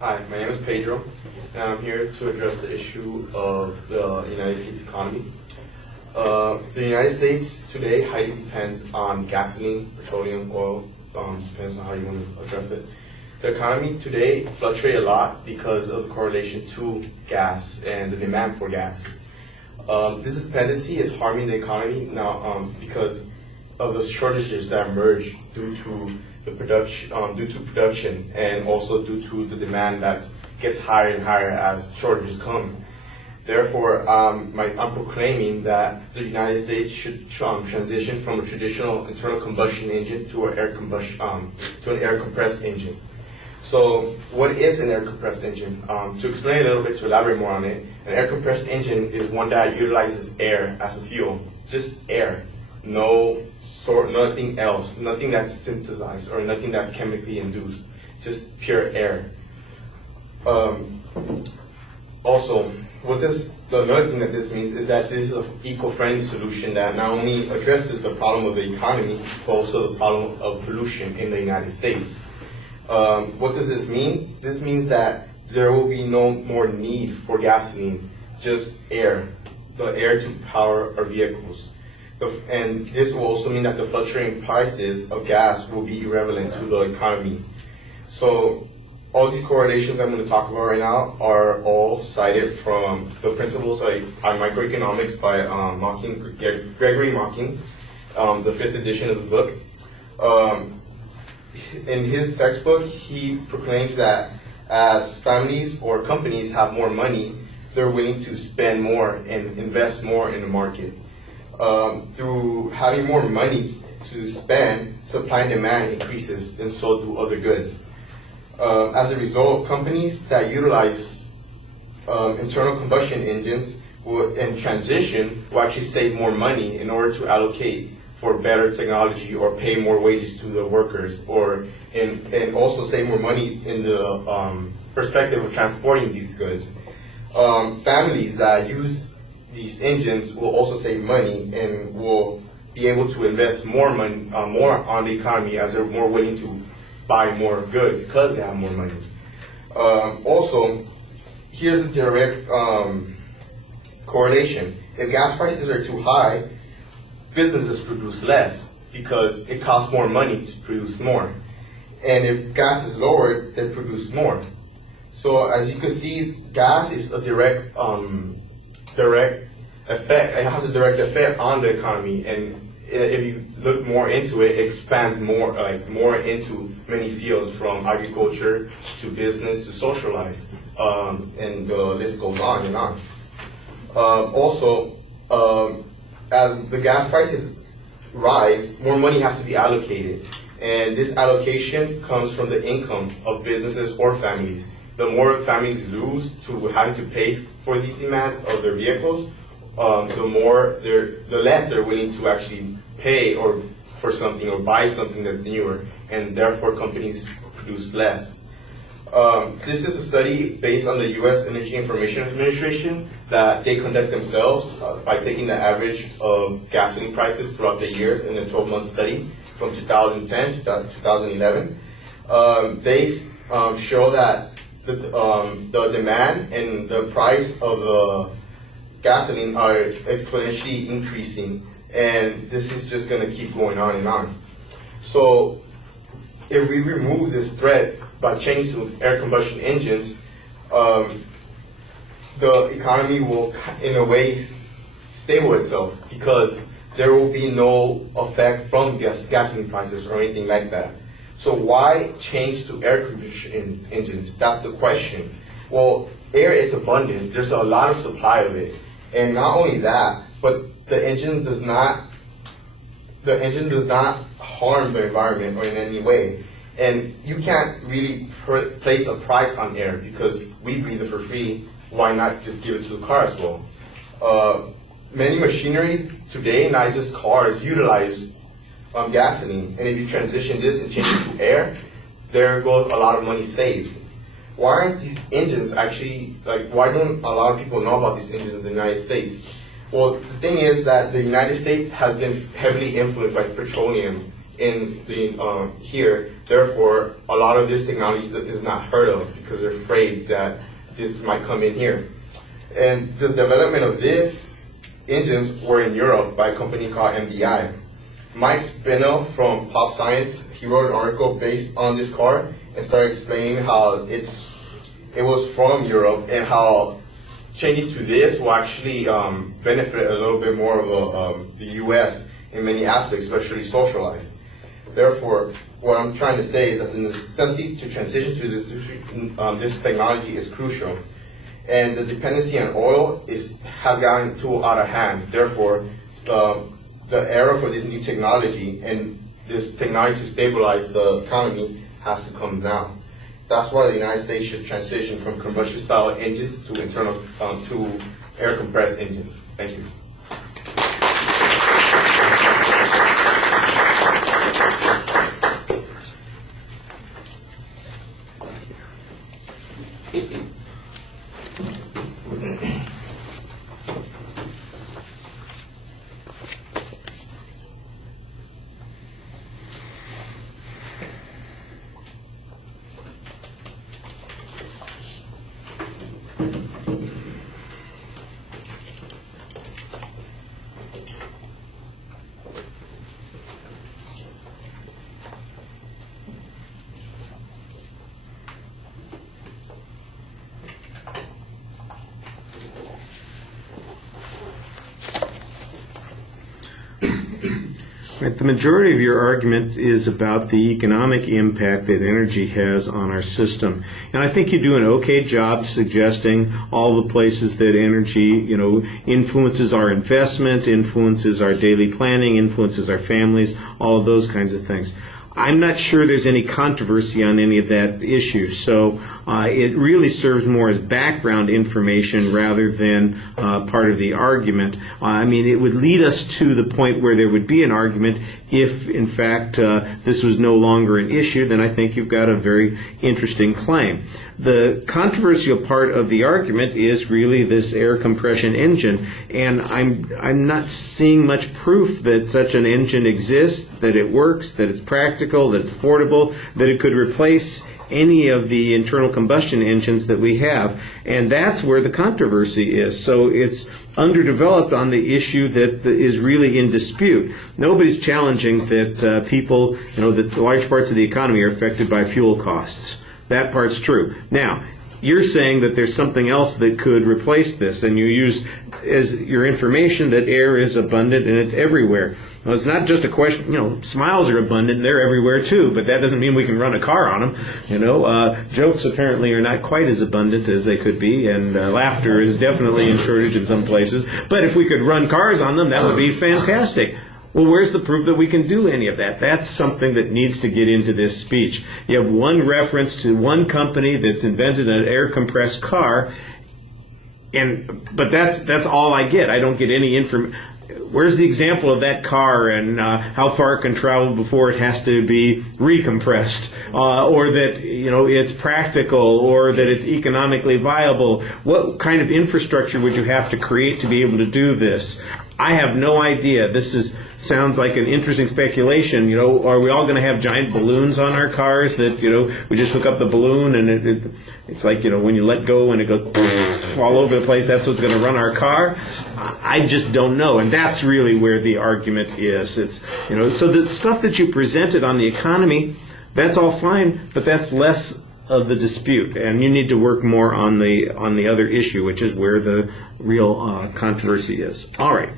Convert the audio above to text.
Hi, my name is Pedro, and I'm here to address the issue of the United States economy. The United States today highly depends on gasoline, petroleum, oil, depends on how you want to address it. The economy today fluctuates a lot because of the correlation to gas and the demand for gas. This dependency is harming the economy now because of the shortages that emerge due to the production, and also due to the demand that gets higher and higher as shortages come. Therefore, I'm proclaiming that the United States should transition from a traditional internal combustion engine to an air compressed engine. So, what is an air compressed engine? To explain a little bit, to elaborate more on it, an air compressed engine is one that utilizes air as a fuel, just air. Nothing else, nothing that's synthesized or nothing that's chemically induced, just pure air. Also, another thing that this means is that this is an eco-friendly solution that not only addresses the problem of the economy, but also the problem of pollution in the United States. What does this mean? This means that there will be no more need for gasoline, just air, the air to power our vehicles. And this will also mean that the fluctuating prices of gas will be irrelevant to the economy. So all these correlations I'm going to talk about right now are all cited from the principles of microeconomics by Gregory Mocking, the 5th edition of the book. In his textbook, he proclaims that as families or companies have more money, they're willing to spend more and invest more in the market. Through having more money to spend, supply and demand increases, and so do other goods. As a result, companies that utilize internal combustion engines in transition will actually save more money in order to allocate for better technology or pay more wages to the workers, and also save more money in the perspective of transporting these goods. Families that use these engines will also save money and will be able to invest more money, more on the economy, as they're more willing to buy more goods because they have more money. Also, here's a direct correlation. If gas prices are too high, businesses produce less because it costs more money to produce more. And if gas is lowered, they produce more. So as you can see, gas is a direct effect. It has a direct effect on the economy, and if you look more into it, it expands more into many fields, from agriculture to business to social life, and the list goes on and on. Also, as the gas prices rise, more money has to be allocated, and this allocation comes from the income of businesses or families. The more families lose to having to pay for these demands of their vehicles, the less they're willing to actually pay for something or buy something that's newer, and therefore companies produce less. This is a study based on the U.S. Energy Information Administration that they conduct themselves by taking the average of gasoline prices throughout the years in a 12-month study from 2010 to 2011. They show that the demand and the price of the gasoline are exponentially increasing, and this is just going to keep going on and on. So if we remove this threat by changing to air combustion engines, the economy will, in a way, stable itself, because there will be no effect from gasoline prices or anything like that. So why change to air combustion engines? That's the question. Well, air is abundant. There's a lot of supply of it. And not only that, but the engine does not harm the environment or in any way. And you can't really place a price on air because we breathe it for free. Why not just give it to the car as well? Many machineries today, not just cars, utilize gasoline. And if you transition this and change it to air, there goes a lot of money saved. Why aren't these engines actually, why don't a lot of people know about these engines in the United States? Well, the thing is that the United States has been heavily influenced by petroleum in the here. Therefore, a lot of this technology is not heard of because they're afraid that this might come in here. And the development of these engines were in Europe by a company called MDI. Mike Spinell from Pop Science, he wrote an article based on this car and started explaining how it was from Europe and how changing to this will actually benefit a little bit more of the U.S. in many aspects, especially social life. Therefore, what I'm trying to say is that the necessity to transition to this technology is crucial. And the dependency on oil has gotten too out of hand. Therefore, the era for this new technology and this technology to stabilize the economy has to come down. That's why the United States should transition from combustion-style engines to internal to air-compressed engines. Thank you. Right, the majority of your argument is about the economic impact that energy has on our system. And I think you do an okay job suggesting all the places that energy, influences our investment, influences our daily planning, influences our families, all of those kinds of things. I'm not sure there's any controversy on any of that issue, so it really serves more as background information rather than part of the argument. It would lead us to the point where there would be an argument if, in fact, this was no longer an issue. Then I think you've got a very interesting claim. The controversial part of the argument is really this air compression engine, and I'm not seeing much proof that such an engine exists, that it works, that it's practical, that it's affordable, that it could replace any of the internal combustion engines that we have. And that's where the controversy is. So it's underdeveloped on the issue that is really in dispute. Nobody's challenging that people, that large parts of the economy are affected by fuel costs. That part's true. Now, you're saying that there's something else that could replace this, and you use as your information that air is abundant and it's everywhere. Well, it's not just a question, smiles are abundant and they're everywhere too, but that doesn't mean we can run a car on them. Jokes apparently are not quite as abundant as they could be, and laughter is definitely in shortage in some places. But if we could run cars on them, that would be fantastic. Well, where's the proof that we can do any of that? That's something that needs to get into this speech. You have one reference to one company that's invented an air-compressed car, but that's all I get. I don't get any information. Where's the example of that car and how far it can travel before it has to be recompressed, or that it's practical, or that it's economically viable? What kind of infrastructure would you have to create to be able to do this? I have no idea. This sounds like an interesting speculation. Are we all going to have giant balloons on our cars that we just hook up the balloon and it's like when you let go and it goes all over the place? That's what's going to run our car. I just don't know, and that's really where the argument is. It's so the stuff that you presented on the economy, that's all fine, but that's less of the dispute, and you need to work more on the other issue, which is where the real controversy is. All right.